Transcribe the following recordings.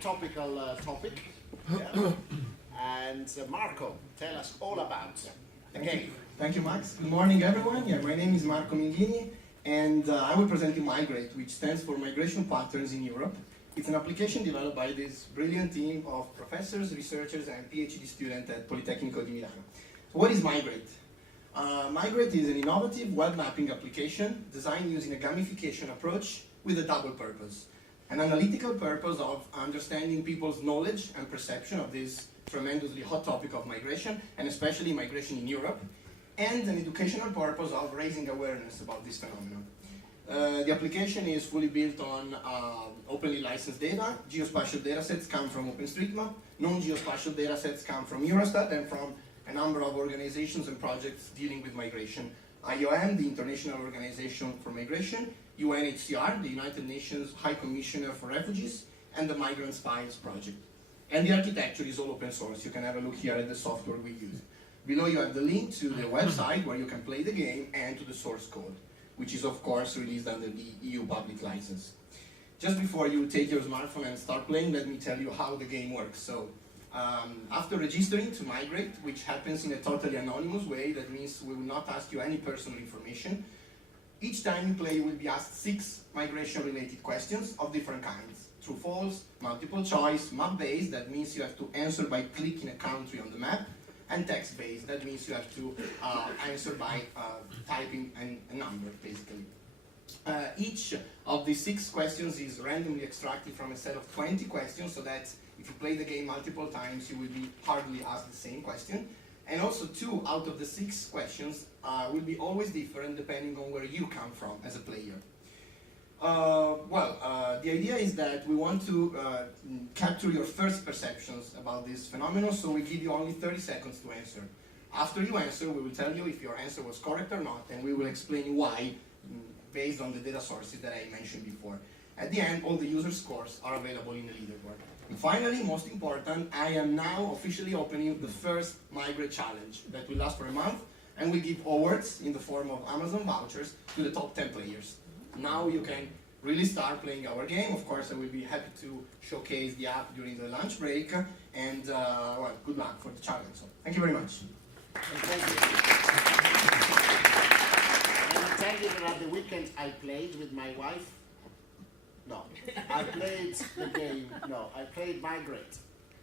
topical topic. Yeah. And Marco, tell us all about the game. Thank you, Max. Good morning, everyone. Yeah, my name is Marco Minghini, and I will present you MIGRATE, which stands for Migration Patterns in Europe. It's an application developed by this brilliant team of professors, researchers, and PhD students at Politecnico di Milano. So what is MIGRATE? MIGRATE is an innovative web mapping application designed using a gamification approach with a double purpose. An analytical purpose of understanding people's knowledge and perception of this tremendously hot topic of migration, and especially migration in Europe, and an educational purpose of raising awareness about this phenomenon. The application is fully built on openly licensed data. Geospatial datasets come from OpenStreetMap. Non-geospatial datasets come from Eurostat and from a number of organizations and projects dealing with migration. IOM, the International Organization for Migration, UNHCR, the United Nations High Commissioner for Refugees, and the Migrant Spies Project. And the architecture is all open source. You can have a look here at the software we use. Below you have the link to the website where you can play the game and to the source code, which is of course released under the EU public license. Just before you take your smartphone and start playing, let me tell you how the game works. So, after registering to MIGRATE, which happens in a totally anonymous way, that means we will not ask you any personal information, each time you play you will be asked 6 migration-related questions of different kinds. True, false, multiple choice, map-based, that means you have to answer by clicking a country on the map, and text-based, that means you have to answer by typing a number, basically. Each of these 6 questions is randomly extracted from a set of 20 questions, so that if you play the game multiple times, you will be hardly asked the same question. And also 2 out of the 6 questions will be always different depending on where you come from as a player. The idea is that we want to capture your first perceptions about this phenomenon, so we give you only 30 seconds to answer. After you answer, we will tell you if your answer was correct or not, and we will explain why, based on the data sources that I mentioned before. At the end, all the user scores are available in the leaderboard. And finally, most important, I am now officially opening the first MIGRATE challenge that will last for a month, and we give awards in the form of Amazon vouchers to the top 10 players. Now you can really start playing our game. Of course, I will be happy to showcase the app during the lunch break, and well, good luck for the challenge. So, thank you very much. Thank you. And I tell you that at the weekend I played with my wife. No, I played the game. No, I played MIGRATE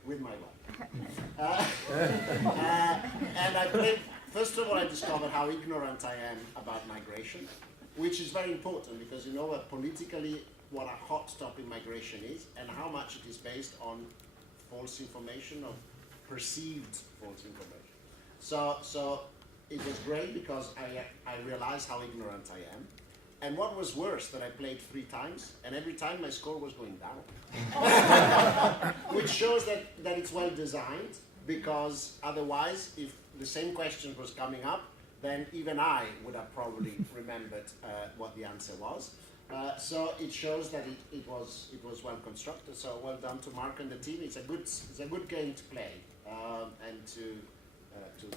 with my wife. And I played. First of all, I discovered how ignorant I am about migration, which is very important because you know what politically what a hot topic migration is and how much it is based on false information or perceived false information. So it was great because I realized how ignorant I am. And what was worse, that I played 3 times and every time my score was going down. Which shows that it's well designed, because otherwise if the same question was coming up, then even I would have probably remembered what the answer was. So it shows that it was well constructed. So well done to Mark and the team. It's a good game to play and to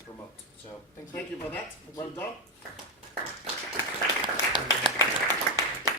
promote. So thank you for that. Well done.